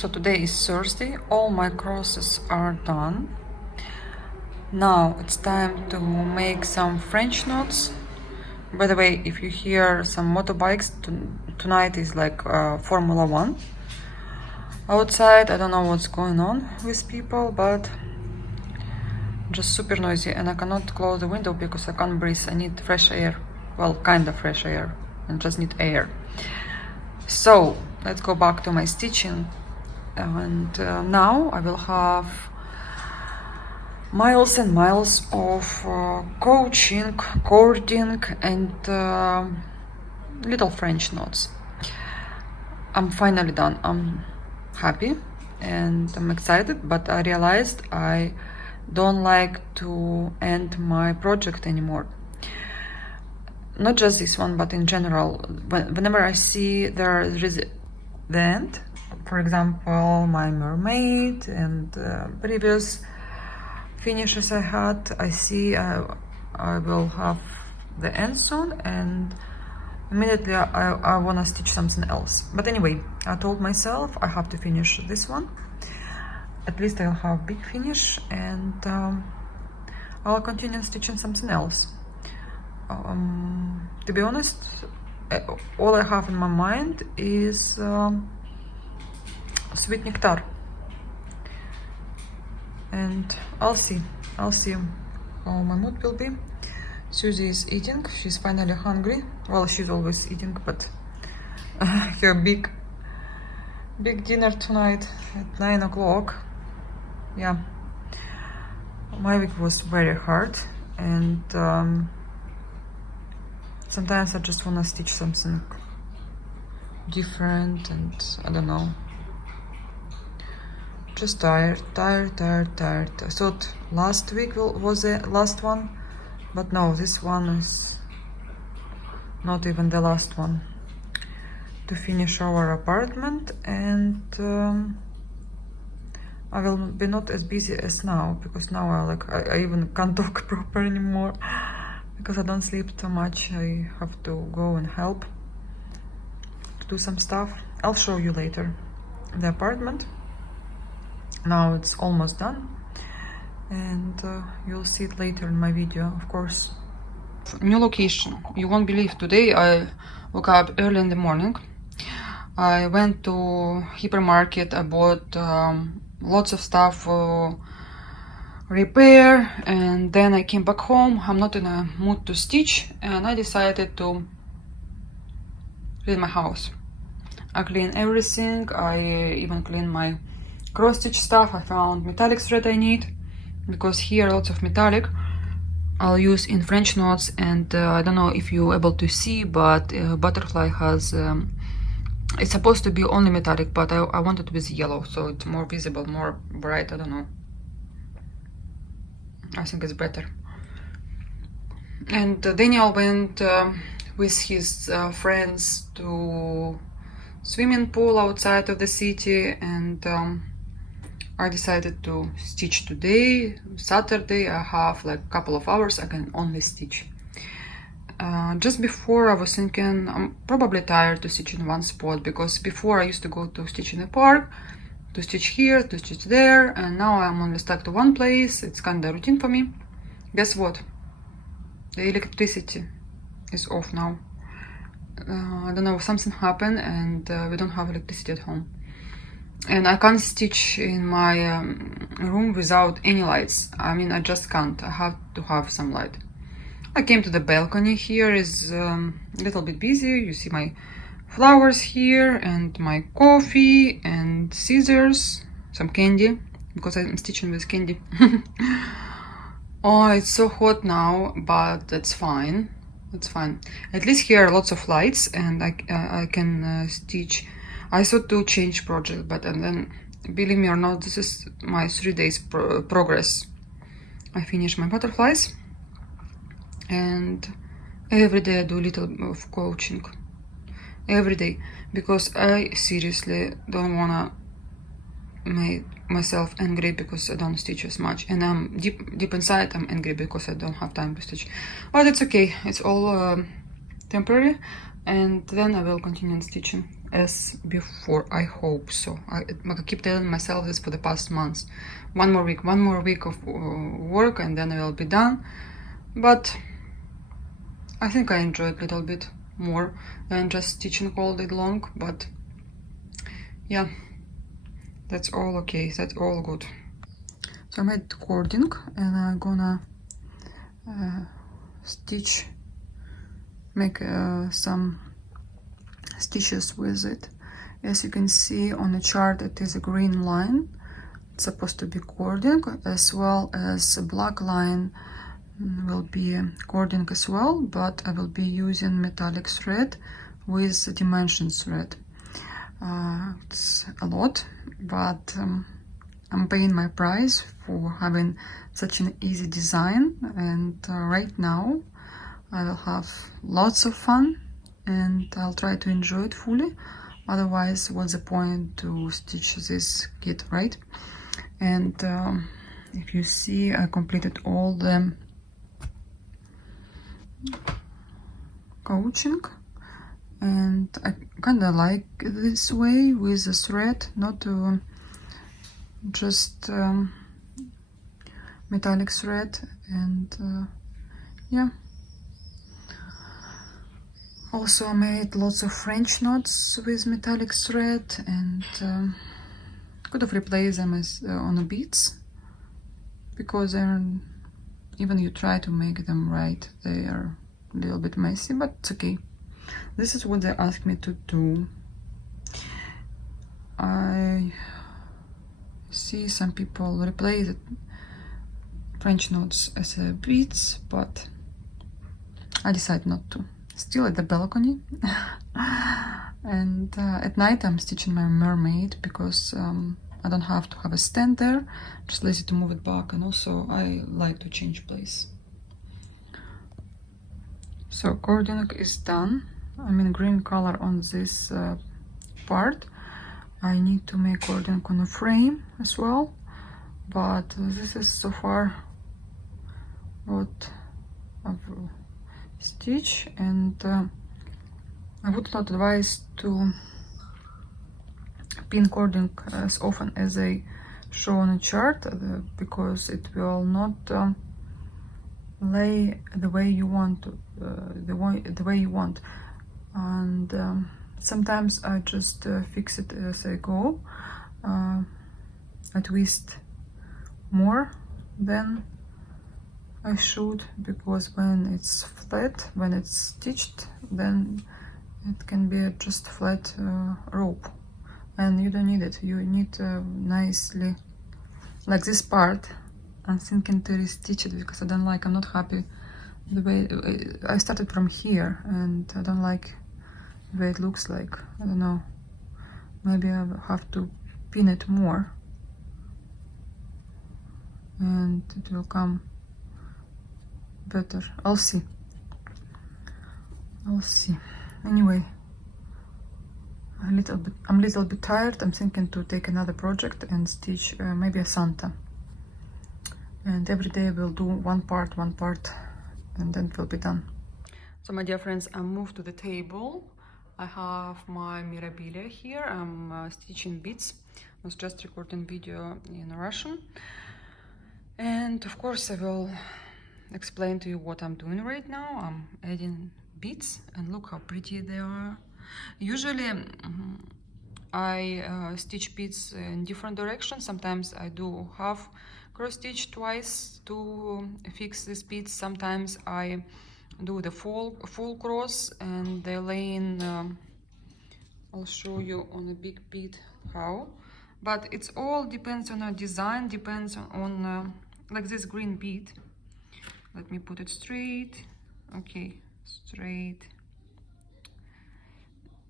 So today is Thursday, all my crosses are done. Now it's time to make some French knots. By the way, if you hear some motorbikes, tonight is like Formula 1 outside. I don't know what's going on with people, but just super noisy, and I cannot close the window because I can't breathe. I need fresh air, well, kind of fresh air, and just need air. So let's go back to my stitching, and now I will have miles and miles of coaching, cording, and little French knots. I'm finally done. I'm happy and I'm excited, but I realized I don't like to end my project anymore. Not just this one, but in general. Whenever I see there is the end, for example, my mermaid and previous finishes I had, I see I will have the end soon, and immediately I want to stitch something else. But anyway, I told myself I have to finish this one. At least I'll have big finish, and I'll continue stitching something else. To be honest, all I have in my mind is sweet nectar, and I'll see how my mood will be. Susie is eating. She's finally hungry. Well, she's always eating, but her big dinner tonight at 9 o'clock. Yeah, my week was very hard, and sometimes I just want to stitch something different, and I don't know, just tired. I thought last week was the last one, but no, this one is not even the last one, to finish our apartment, and I will be not as busy as now, because now I even can't talk proper anymore because I don't sleep too much. I have to go and help to do some stuff. I'll show you later the apartment. Now it's almost done, and you'll see it later in my video, of course. New location. You won't believe, today I woke up early in the morning. I went to hypermarket. I bought lots of stuff for repair, and then I came back home. I'm not in a mood to stitch, and I decided to clean my house. I clean everything. I even clean my cross stitch stuff. I found metallic thread I need, because here lots of metallic I'll use in French knots, and I don't know if you're able to see, but butterfly has it's supposed to be only metallic, but I want it with yellow, so it's more visible, more bright. I don't know, I think it's better. And Daniel went with his friends to swimming pool outside of the city, and I decided to stitch today, Saturday. I have like a couple of hours, I can only stitch. Just before I was thinking I'm probably tired to stitch in one spot, because before I used to go to stitch in the park, to stitch here, to stitch there, and now I'm only stuck to one place. It's kind of routine for me. Guess what? The electricity is off now. I don't know, something happened, and we don't have electricity at home. And I can't stitch in my room without any lights. I mean, I just can't. I have to have some light. I came to the balcony. Here is a little bit busy. You see my flowers here, and my coffee, and scissors, some candy, because I'm stitching with candy. Oh, it's so hot now, but that's fine. It's fine. At least here are lots of lights, and I can stitch. I thought to change project, but and then, believe me or not, this is my 3 days progress. I finish my butterflies, and every day I do a little of coaching. Every day, because I seriously don't wanna make myself angry because I don't stitch as much, and I'm deep inside I'm angry because I don't have time to stitch. But it's okay, it's all temporary. and then I will continue stitching as before. I hope so. I keep telling myself this for the past months. One more week of work, and then I will be done. But I think I enjoyed a little bit more than just stitching all day long. But yeah, that's all okay. That's all good. So I made cording, and I'm gonna stitch, make some stitches with it. As you can see on the chart, it is a green line. It's supposed to be cording, as well as a black line will be cording as well, but I will be using metallic thread with dimension thread. It's a lot, but I'm paying my price for having such an easy design, and right now I will have lots of fun and I'll try to enjoy it fully. Otherwise, what's the point to stitch this kit, right? And if you see, I completed all the coaching, and I kind of like this way with the thread, not just metallic thread. And yeah, also I made lots of French knots with metallic thread, and could have replaced them as on the beads, because even you try to make them right, they are a little bit messy, but it's okay. This is what they asked me to do. I see some people replace the French knots as beads, but I decided not to. Still at the balcony. And at night I'm stitching my mermaid, because I don't have to have a stand there, just lazy to move it back, and also I like to change place. So cording is done. I'm in green color on this part. I need to make cording on a frame as well, but this is so far what I've stitched, and I would not advise to pin cording as often as I show on a chart, because it will not lay the way you want to, the way you want. And sometimes I just fix it as I go. I twist more than I should, because when it's flat, when it's stitched, then it can be just flat rope, and you don't need it. You need nicely, like this part, I'm thinking to restitch it, because I'm not happy the way I started from here, and I don't like the way it looks like. I don't know, maybe I will have to pin it more and it will come better. I'll see. Anyway, I'm a little bit tired. I'm thinking to take another project and stitch maybe a Santa, and every day we'll do one part, and then it will be done. So my dear friends, I moved to the table. I have my Mirabilia here. I'm stitching beads. I was just recording video in Russian, and of course I will explain to you what I'm doing right now. I'm adding beads, and look how pretty they are. Usually I stitch beads in different directions. Sometimes I do half cross stitch twice to fix these beads. Sometimes I do the full cross, and they lay in. I'll show you on a big bead how, but it's all depends on a design, depends on like this green bead. Let me put it straight. Okay, straight.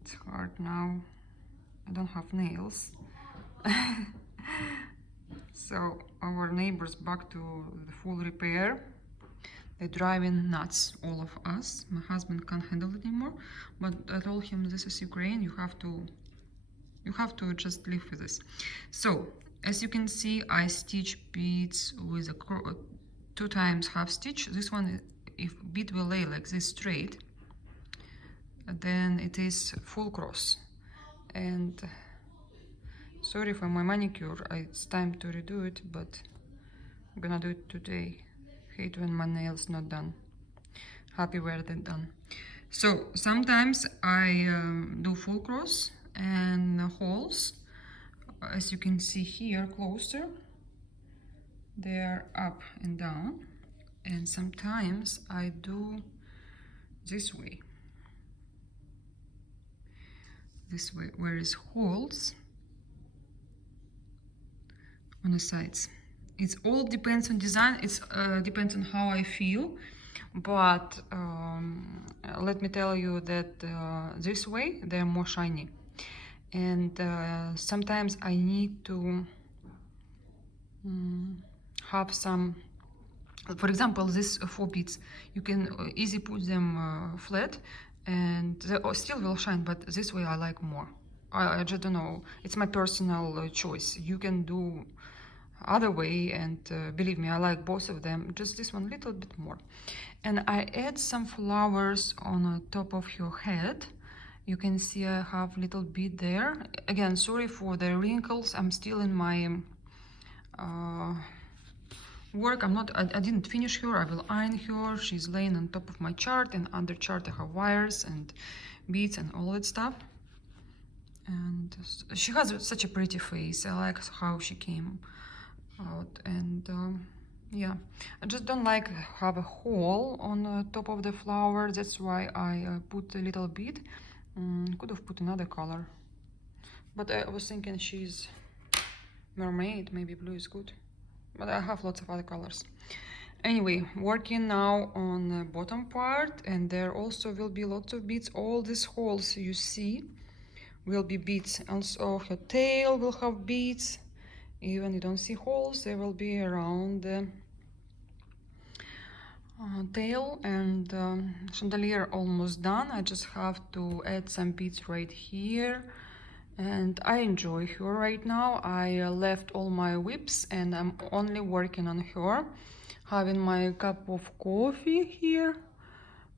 It's hard now. I don't have nails. So our neighbors back to the full repair. They're driving nuts, all of us. My husband can't handle it anymore, but I told him, this is Ukraine, you have to just live with this. So as you can see, I stitch beads with a 2 times half stitch. This one, if bead will lay like this straight, then it is full cross. And sorry for my manicure, it's time to redo it, but I'm gonna do it today. Hate when my nails not done. Happy where they're done. So sometimes I do full cross and holes. As you can see here closer, they're up and down. And sometimes I do this way. This way, where is holes on the sides. It all depends on design. It's depends on how I feel, but let me tell you that this way they're more shiny, and sometimes I need to have some. For example, these 4 beads, you can easily put them flat, and they still will shine. But this way I like more. I just don't know. It's my personal choice. You can do other way, and believe me, I like both of them, just this one a little bit more. And I add some flowers on the top of your head. You can see I have little bit there. Again, sorry for the wrinkles, I'm still in my work. I didn't finish her. I will iron her. She's laying on top of my chart, and under chart I have wires and beads and all that stuff. And she has such a pretty face. I like how she came out. And yeah, I just don't like have a hole on the top of the flower. That's why I put a little bit. Could have put another color, but I was thinking she's mermaid, maybe blue is good, but I have lots of other colors. Anyway, working now on the bottom part, and there also will be lots of beads. All these holes you see will be beads. Also her tail will have beads. Even you don't see holes, they will be around the tail. And chandelier almost done. I just have to add some beads right here, and I enjoy her right now. I left all my whips and I'm only working on her, having my cup of coffee here.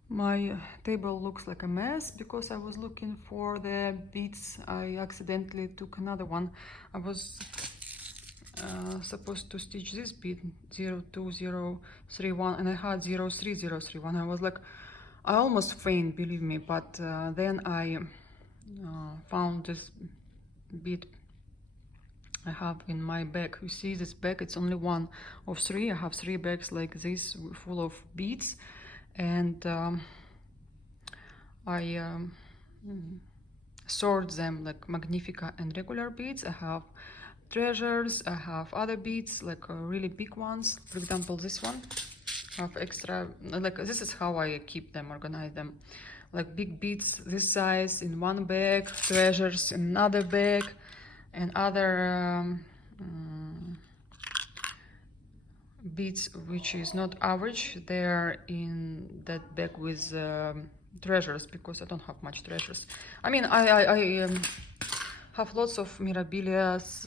My table looks like a mess because I was looking for the beads. I accidentally took another one. I was supposed to stitch this bead 02031, and I had 03031. I was like, I almost faint, believe me, but then I found this bead I have in my bag. You see this bag, it's only one of 3. I have 3 bags like this full of beads, and I sort them like Magnifica and regular beads. I have treasures, I have other beads like really big ones. For example, this one I have extra, like this is how I keep them, organize them, like big beads this size in one bag, treasures in another bag, and other beads which is not average, they're in that bag with treasures, because I don't have much treasures. I mean, I have lots of Mirabilias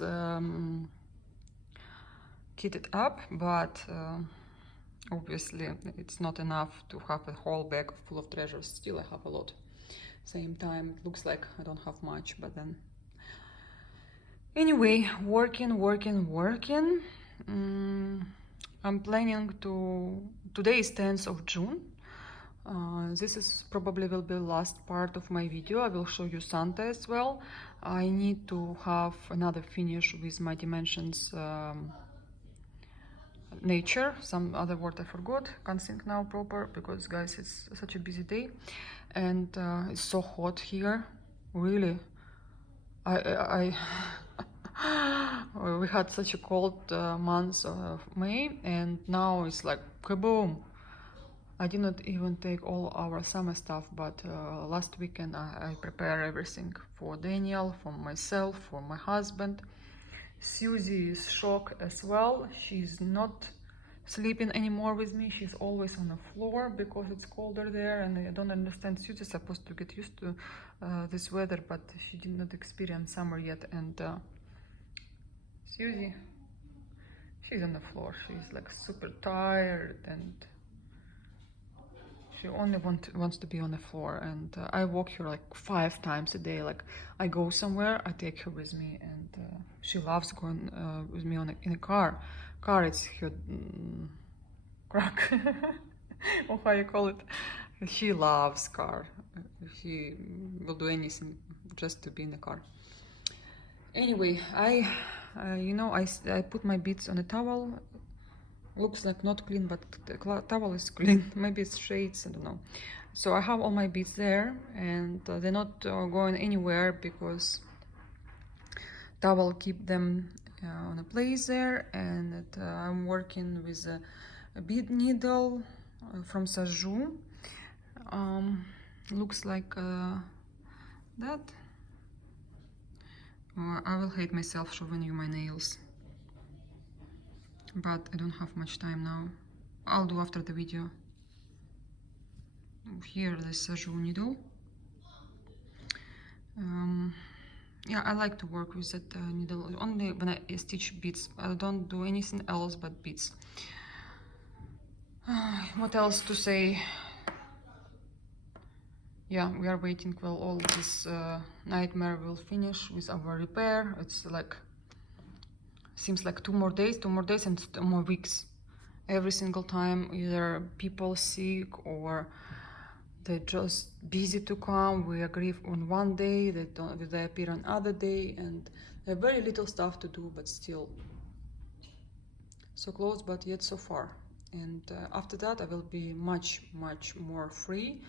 kitted up, but obviously it's not enough to have a whole bag full of treasures. Still I have a lot. Same time, it looks like I don't have much, but then anyway, working. I'm planning to, today is 10th of June. This is probably will be the last part of my video. I will show you Santa as well. I need to have another finish with my dimensions nature. Some other word I forgot. Can't think now proper because guys, it's such a busy day, and it's so hot here. Really, I we had such a cold month of May, and now it's like kaboom. I did not even take all our summer stuff, but last weekend I prepared everything for Daniel, for myself, for my husband. Susie is shocked as well. She's not sleeping anymore with me. She's always on the floor because it's colder there, and I don't understand. Susie's supposed to get used to this weather, but she did not experience summer yet. And Susie, she's on the floor. She's like super tired, and She only wants to be on the floor, and I walk her like 5 times a day. Like I go somewhere, I take her with me, and she loves going with me in a car. Car, it's her crack, or how you call it. She loves car. She will do anything just to be in the car. Anyway, I put my beads on a towel. Looks like not clean, but the towel is clean. Maybe it's shades, I don't know. So I have all my beads there, and they're not going anywhere because towel keep them on a place there. And I'm working with a bead needle from Sajou. Looks like that. I will hate myself showing you my nails, but I don't have much time now. I'll do after the video. Here the Sajou needle. Yeah, I like to work with that needle only when I stitch beads. I don't do anything else but beads. What else to say? Yeah, we are waiting till all this nightmare will finish with our repair. It's like, seems like 2 more days and 2 more weeks. Every single time either people sick or they're just busy to come. We agree on one day, they appear on other day, and there's very little stuff to do, but still so close, but yet so far. And after that I will be much more free.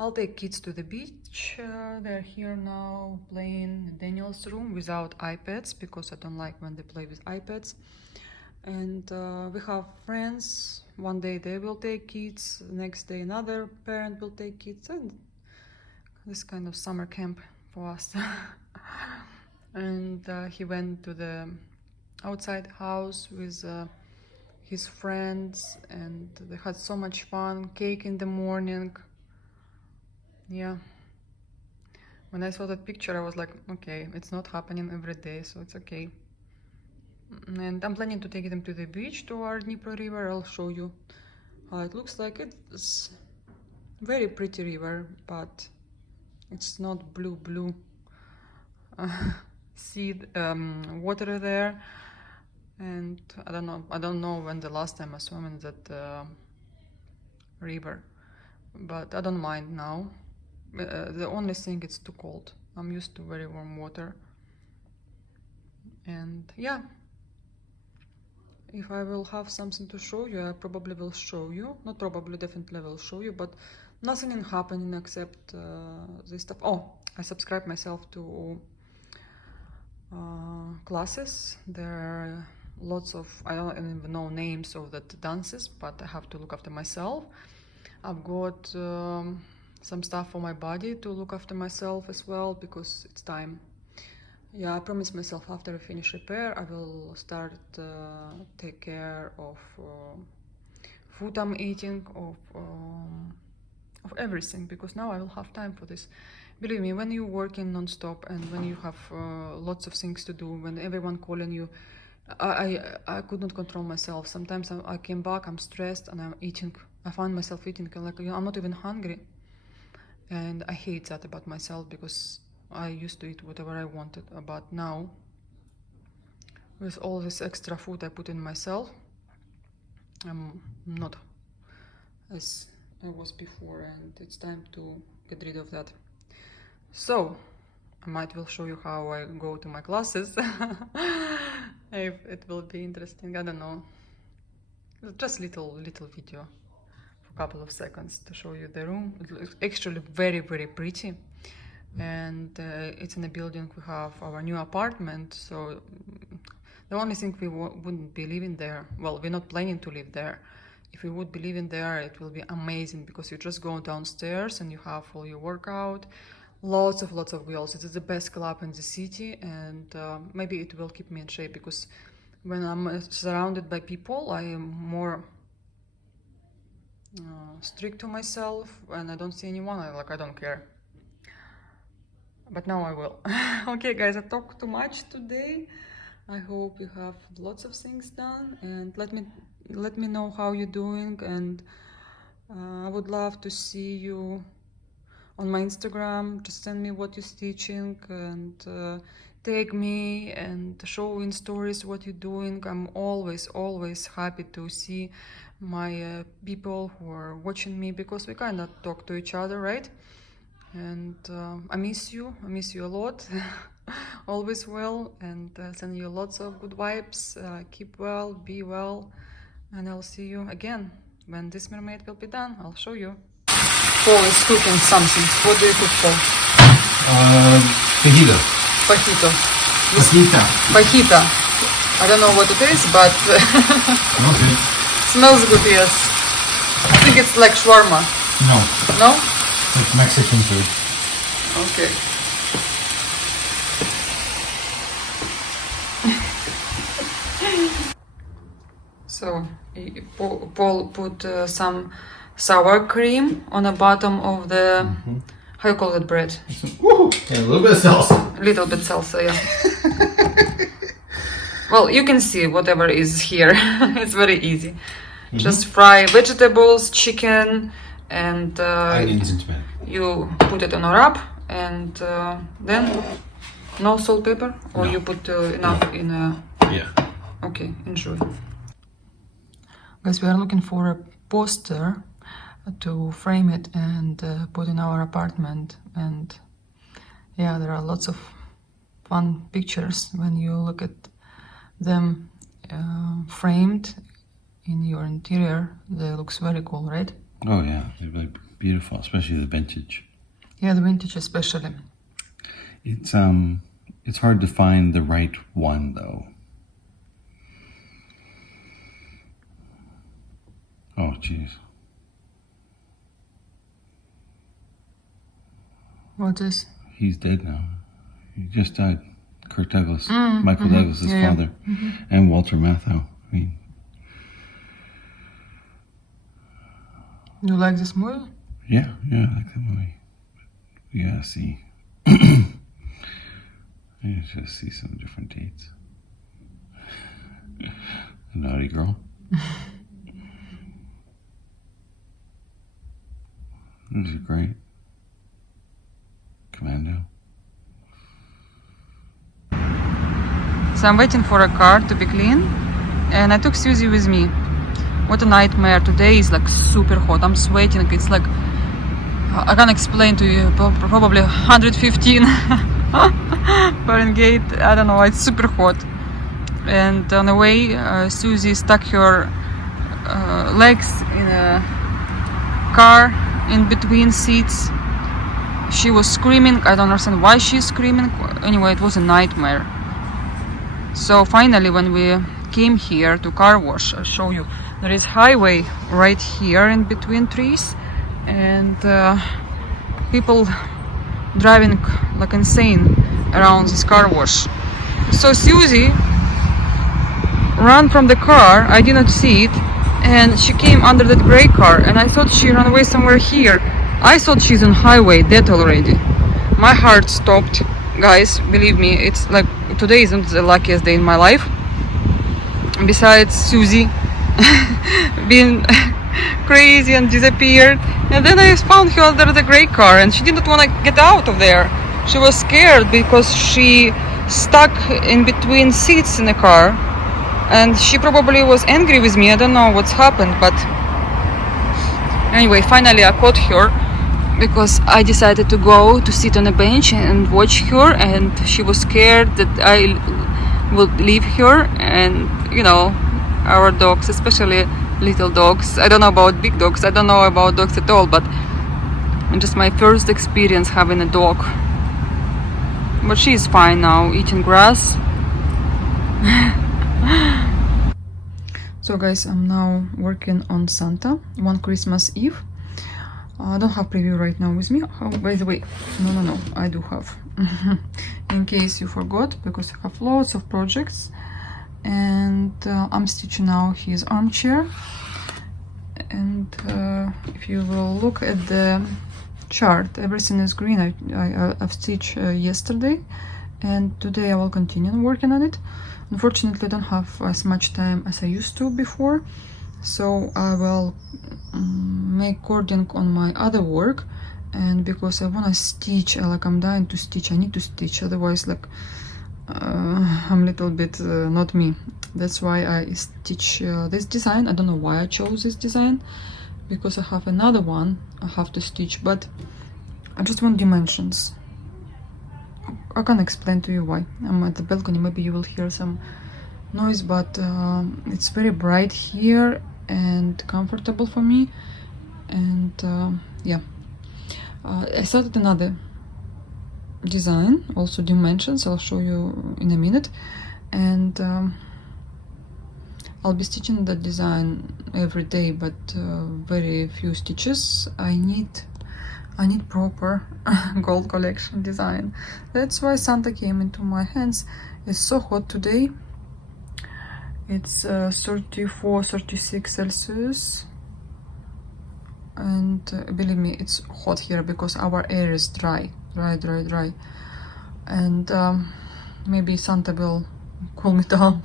I'll take kids to the beach. They're here now playing in Daniel's room without iPads, because I don't like when they play with iPads. And we have friends. One day they will take kids, next day another parent will take kids, and this kind of summer camp for us. And he went to the outside house with his friends, and they had so much fun. Cake in the morning. Yeah, when I saw that picture I was like, okay, it's not happening every day, so it's okay. And I'm planning to take them to the beach, to our Dnipro river. I'll show you how it looks like. It's very pretty river, but it's not blue sea water there. And I don't know when the last time I swam in that river, but I don't mind now. The only thing, it's too cold. I'm used to very warm water. And yeah, if I will have something to show you, I probably will show you. Not probably, definitely will show you, but nothing is happening except this stuff. Oh, I subscribed myself to classes. There are lots of, I don't even know names of the dances, but I have to look after myself. I've got some stuff for my body to look after myself as well, because it's time. Yeah, I promised myself after I finish repair I will start take care of food I'm eating, of everything, because now I will have time for this. Believe me, when you're working non-stop and when you have lots of things to do, when everyone calling you, I could not control myself. Sometimes I came back, I'm stressed, and I'm eating. I find myself eating like, I'm not even hungry. And I hate that about myself, because I used to eat whatever I wanted. But now, with all this extra food I put in myself, I'm not as I was before, and it's time to get rid of that. So, I might will show you how I go to my classes. If it will be interesting, I don't know. Just little video. Couple of seconds to show you the room. It looks actually very pretty, and it's in a building. We have our new apartment, so the only thing we wouldn't be living there, well, we're not planning to live there. If we would be living there, it will be amazing, because you just go downstairs and you have all your workout, lots of wheels. It is the best club in the city, and maybe it will keep me in shape, because when I'm surrounded by people I am more strict to myself, and I don't see anyone, I don't care. But now I will. Okay guys, I talked too much today. I hope you have lots of things done, and let me know how you're doing, and I would love to see you on my Instagram. Just send me what you're stitching and tag me and show in stories what you're doing. I'm always happy to see my people who are watching me, because we kind of talk to each other, right? And I miss you a lot. Always well, and send you lots of good vibes. Keep well, be well, and I'll see you again when this mermaid will be done. I'll show you. Paul is cooking something. What do you cook, Paul? Fajita. Fajito. Fajita. Fajita. I don't know what it is, but Okay. smells good, yes. I think it's like shawarma. No, No? it's Mexican food. Okay. So Paul put some sour cream on the bottom of the how you call it, bread? Woo! And a little bit of salsa. A little bit salsa, yeah. Well, you can see whatever is here. It's very easy. Just fry vegetables, chicken, and Onions and tomato. you put it on a wrap, and then no salt, pepper, or No. you put enough in a. Yeah. Okay, enjoy. Guys, we are looking for a poster to frame it and put in our apartment. And yeah, there are lots of fun pictures when you look at them framed in your interior. They looks very cool, right? Oh yeah, they're really beautiful, especially the vintage. Yeah, the vintage especially. It's hard to find the right one though. Oh jeez. What is? He's dead now. He just died. Kirk Douglas, Michael Douglas' Yeah. father, and Walter Matthau. I mean, You like this movie? yeah, I like that movie. We gotta see. Let's just see some different dates. A naughty girl. This is great. Commando. So I'm waiting for a car to be clean, and I took Susie with me. What a nightmare. Today is like super hot. I'm sweating. It's like, I can't explain to you, probably 115 Fahrenheit. I don't know, it's super hot. And on the way, Susie stuck her legs in a car in between seats. She was screaming. I don't understand why she's screaming. Anyway, it was a nightmare. So finally, when we came here to car wash, I'll show you. There is highway right here in between trees, and people driving like insane around this car wash. So Susie ran from the car. I did not see it, and she came under that gray car, and I thought she ran away somewhere here. I thought she's on highway, dead already. My heart stopped, guys. Believe me, it's like today isn't the luckiest day in my life. Besides Susie being crazy and disappeared, and then I found her under the gray car, and she didn't want to get out of there. She was scared because she stuck in between seats in the car, and she probably was angry with me. I don't know what's happened, but anyway, finally I caught her because I decided to go to sit on a bench and watch her, and she was scared that I would leave her. And you know, our dogs, especially little dogs, I don't know about big dogs, I don't know about dogs at all, but just my first experience having a dog. But she's fine now, eating grass. So guys, I'm now working on Santa, one Christmas Eve. I don't have preview right now with me. Oh, by the way, no, I do have. In case you forgot, because I have lots of projects. And I'm stitching now his armchair. And if you will look at the chart, everything is green. I've stitched yesterday, and today I will continue working on it. Unfortunately, I don't have as much time as I used to before. So I will make cording on my other work, and because I wanna stitch, I'm dying to stitch, I need to stitch, otherwise I'm a little bit not me. That's why I stitch this design. I don't know why I chose this design, because I have another one I have to stitch, but I just want dimensions. I can explain to you why. I'm at the balcony, maybe you will hear some noise, but it's very bright here and comfortable for me. And yeah, I started another design, also dimensions. I'll show you in a minute, and I'll be stitching that design every day, but very few stitches. I need proper gold collection design. That's why Santa came into my hands. It's so hot today. It's 34, 36 Celsius. And believe me, it's hot here because our air is dry. And maybe Santa will cool me down.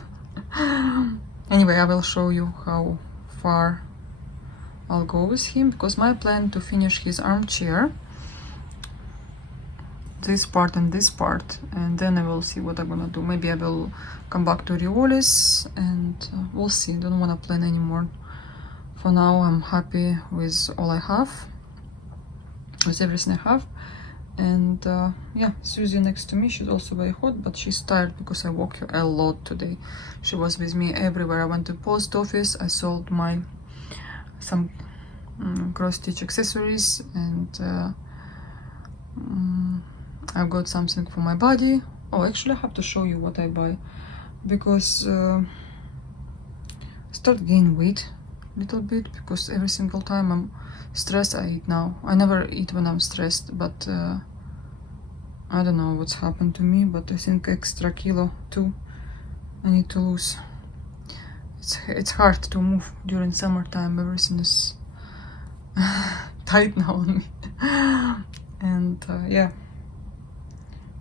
Anyway, I will show you how far I'll go with him, because my plan to finish his armchair, this part and this part, and then I will see what I'm gonna do. Maybe I will come back to Riolis, and we'll see. Don't wanna plan anymore. For now, I'm happy with all I have, with everything I have. And yeah, Susie next to me, she's also very hot, but she's tired because I walked her a lot today. She was with me everywhere. I went to post office, I sold my some cross-stitch accessories, and I've got something for my body. Oh, actually I have to show you what I buy, because I start gaining weight a little bit, because every single time I'm stressed I eat now. I never eat when I'm stressed, but I don't know what's happened to me, but I think extra kilo too I need to lose. It's hard to move during summertime. Everything is tight now on me. And yeah,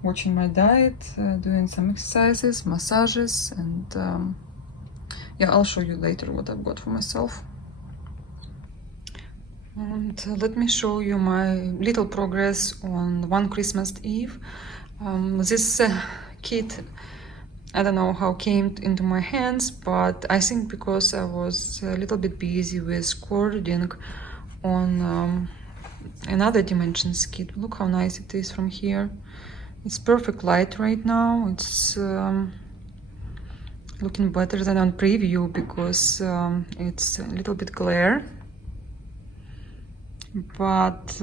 watching my diet, doing some exercises, massages, and yeah, I'll show you later what I've got for myself. And let me show you my little progress on one Christmas Eve. This kit, I don't know how came into my hands, but I think because I was a little bit busy with cording on another dimensions kit. Look how nice it is from here. It's perfect light right now. It's looking better than on preview, because it's a little bit glare, but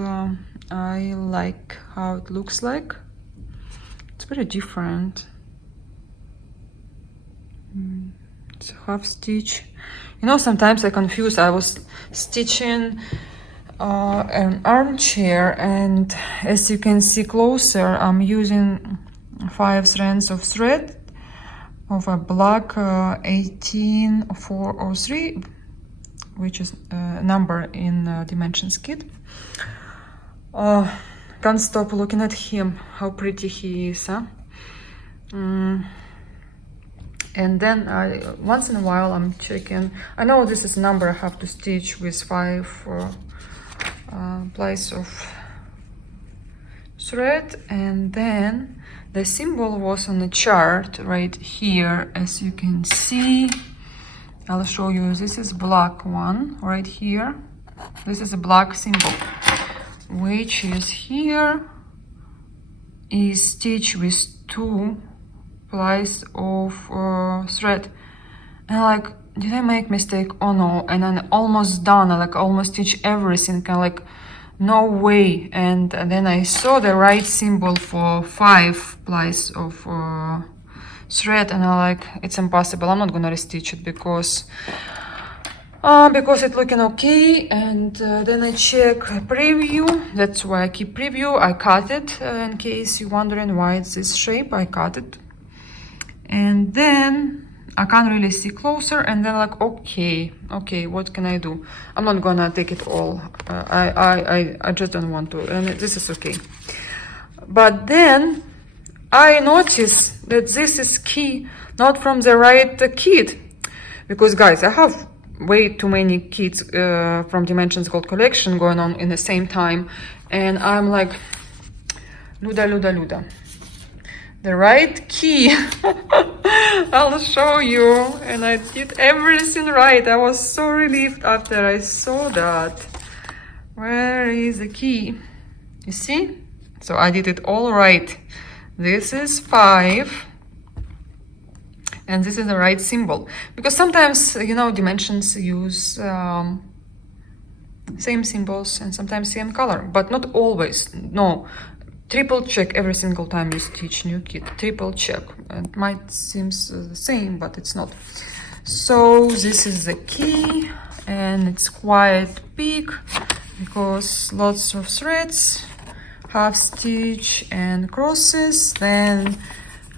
I like how it looks like. It's very different. It's a half stitch. You know, sometimes I confuse. I was stitching an armchair, and as you can see closer, I'm using 5 strands of thread of a black 18403, which is a number in dimensions kit. Can't stop looking at him, how pretty he is, huh? And then once in a while I'm checking. I know this is a number I have to stitch with 5 plies of thread, and then the symbol was on the chart right here, as you can see. I'll show you. This is black one right here. This is a black symbol, which is here, is stitched with 2 plies of thread. And like, did I make mistake? Oh no. And I'm almost done. I like almost stitch everything. I'm like, no way. And then I saw the right symbol for 5 plies of thread, and I like, it's impossible. I'm not gonna restitch it because it's looking okay. And then I check preview. That's why I keep preview. I cut it in case you're wondering why it's this shape. I cut it, and then I can't really see closer, and then like, okay, what can I do? I'm not gonna take it all. I just don't want to, and this is okay. But then I noticed that this is key not from the right kit, because guys, I have way too many kits from Dimensions Gold collection going on in the same time, and I'm like, Luda, the right key. I'll show you. And I did everything right. I was so relieved after I saw that. Where is the key? You see? So I did it all right. This is 5. And this is the right symbol. Because sometimes, you know, Dimensions use same symbols and sometimes same color. But not always. No. Triple check every single time you stitch new kit. Triple check. It might seem the same, but it's not. So this is the key, and it's quite big because lots of threads, half stitch and crosses. Then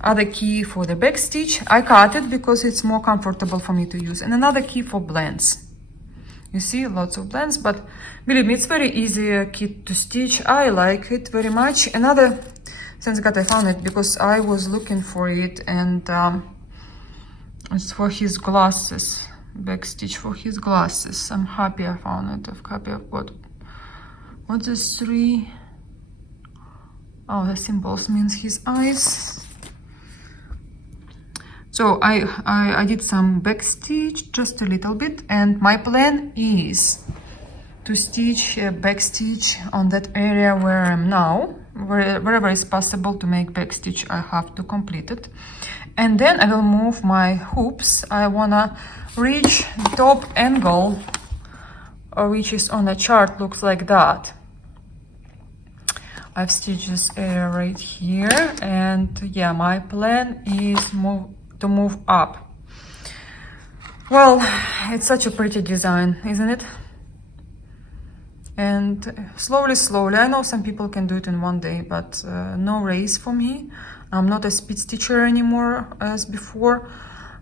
other key for the back stitch. I cut it because it's more comfortable for me to use, and another key for blends. You see, lots of blends, but believe me, it's very easy kit to stitch. I like it very much. Another, thanks God I found it because I was looking for it, and it's for his glasses, back stitch for his glasses. I'm happy I found it. I'm happy I've got, what's this 3? Oh, the symbols means his eyes. So I did some back stitch, just a little bit, and my plan is to stitch a back stitch on that area where I'm now. Wherever is possible to make back stitch, I have to complete it. And then I will move my hoops. I wanna reach the top angle, which is on a chart, looks like that. I've stitched this area right here, and yeah, my plan is to move up. Well, it's such a pretty design, isn't it? And slowly, I know some people can do it in one day, but no race for me. I'm not a speed stitcher anymore as before.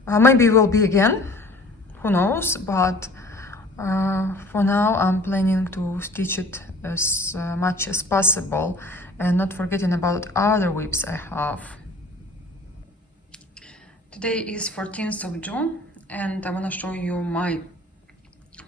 Maybe it will be again, who knows, but for now I'm planning to stitch it as much as possible and not forgetting about other whips I have. Today is 14th of June, and I want to show you my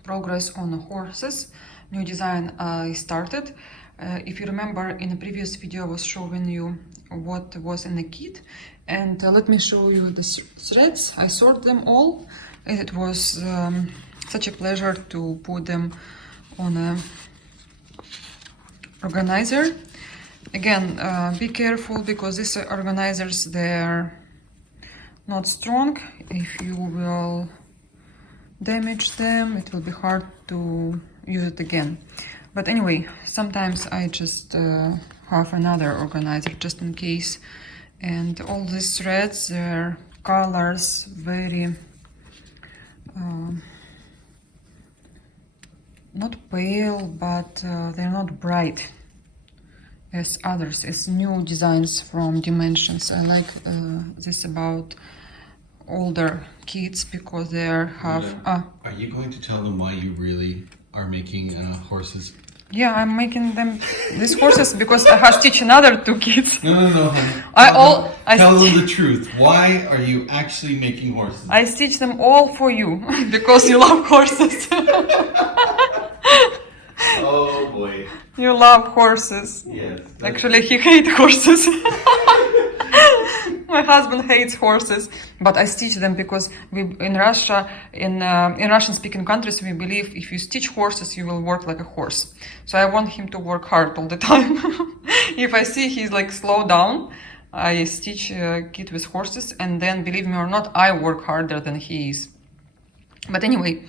progress on the horses. New design I started. If you remember, in the previous video I was showing you what was in the kit, and let me show you the threads. I sorted them all. It was such a pleasure to put them on a organizer. Again, be careful because these organizers, they're not strong. If you will damage them, it will be hard to use it again. But anyway, sometimes I just have another organizer just in case. And all these threads, their colors very not pale, but they're not bright as others. It's new designs from Dimensions. I like this about older kits because they have. Are you going to tell them why you really are making horses? Yeah, I'm making them these horses because I have stitched another 2 kits. No, honey. Tell them the truth. Why are you actually making horses? I stitch them all for you because you love horses. Oh boy. You love horses. Yes. Actually, he hates horses. My husband hates horses, but I stitch them because we in Russia, in Russian-speaking countries, we believe if you stitch horses, you will work like a horse. So I want him to work hard all the time. If I see he's like slow down, I stitch a kit with horses, and then believe me or not, I work harder than he is. But anyway,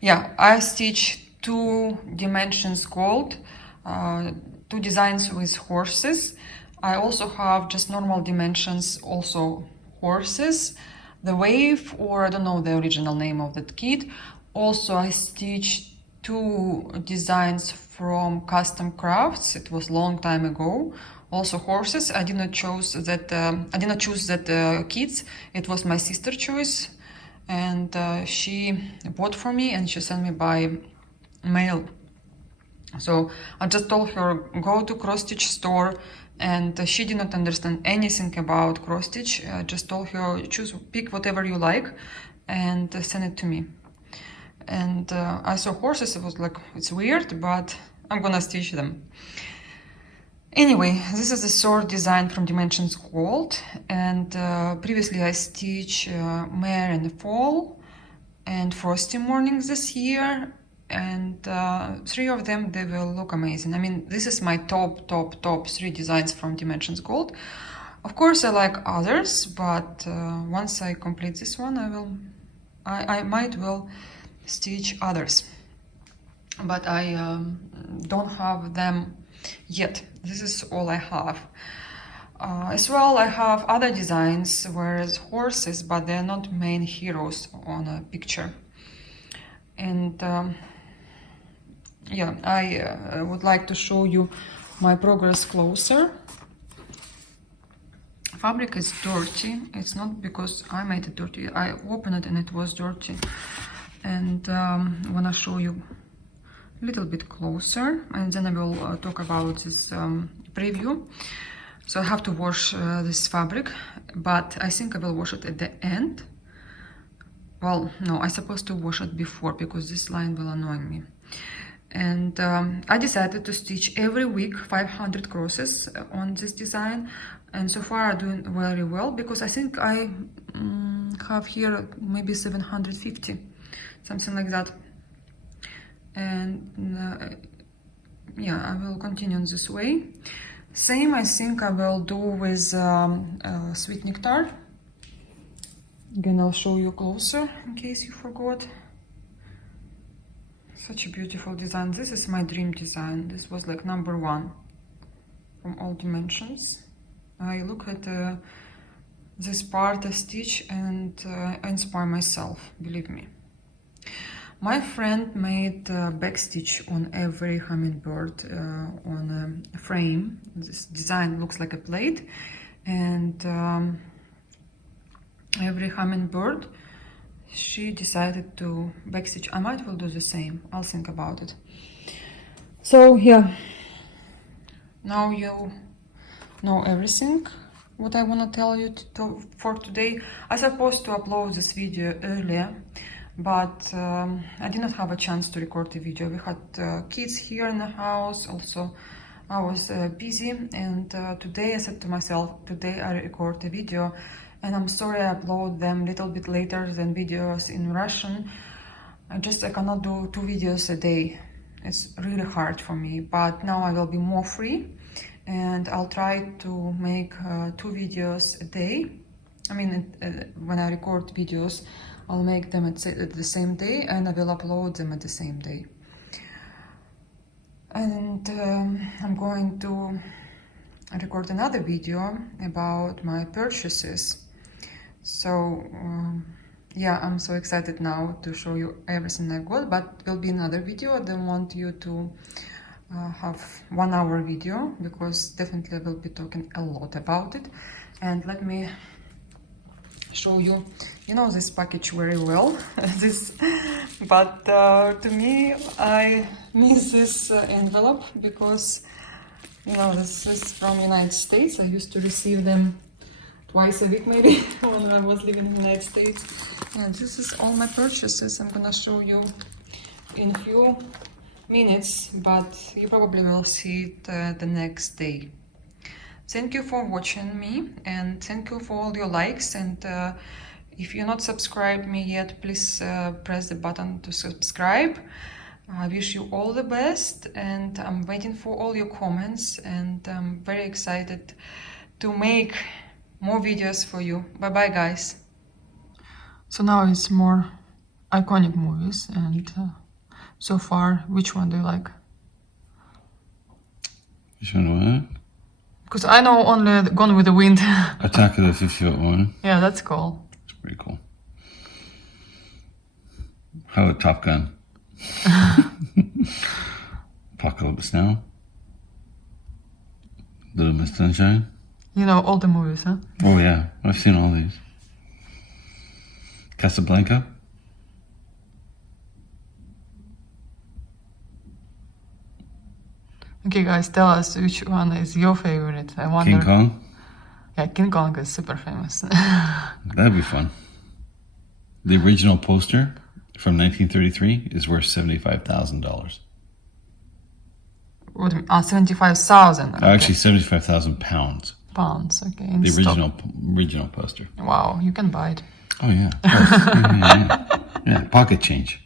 yeah, I stitch 2 Dimensions Gold, 2 designs with horses. I also have just normal Dimensions, also horses. The Wave, or I don't know the original name of that kit. Also, I stitched 2 designs from Custom Crafts. It was long time ago. Also horses. I did not choose that. Kits. It was my sister's choice, and she bought for me, and she sent me by mail. So I just told her go to cross stitch store, and she did not understand anything about cross stitch. I just told her pick whatever you like and send it to me. and I saw horses. It was like, it's weird, but I'm gonna stitch them. Anyway, this is a sword design from Dimensions Gold, and previously I stitched Mare in the Fall and Frosty Mornings this year, and 3 of them, they will look amazing. I mean, this is my top 3 designs from Dimensions Gold. Of course, I like others, but once I complete this one, I might will stitch others, but I don't have them yet. This is all I have. As well, I have other designs, whereas horses, but they're not main heroes on a picture. And yeah, I would like to show you my progress closer. Fabric is dirty. It's not because I made it dirty. I opened it and it was dirty. And I want to show you a little bit closer, and then I will talk about this preview. So I have to wash this fabric, but I think I will wash it at the end. Well, no, I'm supposed to wash it before, because this line will annoy me. And I decided to stitch every week 500 crosses on this design, and so far I'm doing very well, because I think I have here maybe 750, something like that. And yeah, I will continue in this way. Same, I think I will do with Sweet Nectar. Again, I'll show you closer in case you forgot. Such a beautiful design. This is my dream design. This was like #1 from all dimensions. I look at this part I stitch and inspire myself, believe me. My friend made back stitch on every hummingbird on a frame. This design looks like a plate, and every hummingbird she decided to back stitch. I might will do the same. I'll think about it. So yeah, now you know everything what I want to tell you for today. I supposed to upload this video earlier, but I did not have a chance to record the video. We had kids here in the house. Also, I was busy, and today I said to myself, today I record the video, and I'm sorry I upload them a little bit later than videos in Russian. I cannot do 2 videos a day. It's really hard for me, but now I will be more free, and I'll try to make 2 videos a day. I mean, when I record videos, I'll make them at the same day, and I will upload them at the same day. And I'm going to record another video about my purchases. So yeah, I'm so excited now to show you everything I got, but it will be another video. I don't want you to have 1 hour video, because definitely I will be talking a lot about it. And let me show you, you know this package very well, but to me I miss this envelope, because you know this is from United States. I used to receive them twice a week maybe when I was living in the United States. And this is all my purchases. I'm gonna show you in a few minutes, but you probably will see it the next day. Thank you for watching me, and thank you for all your likes. And if you're not subscribed me yet, please press the button to subscribe. I wish you all the best, and I'm waiting for all your comments, and I'm very excited to make more videos for you. Bye bye, guys. So now it's more iconic movies, and so far, which one do you like? Which one what? Because I know only Gone with the Wind. Attack of the 50-Foot One. Yeah, that's cool. It's pretty cool. How about Top Gun? Apocalypse Now. Little Miss Sunshine. You know all the movies, huh? Oh yeah, I've seen all these. Casablanca. Okay, guys, tell us which one is your favorite. I wonder. King Kong. Yeah, King Kong is super famous. That'd be fun. The original poster from 1933 is worth $75,000. What do you mean? 75,000. Okay. Actually, 75,000 pounds. Pounds, okay. In The stock. original poster. Wow, you can buy it. Oh yeah, of course. Yeah, pocket change.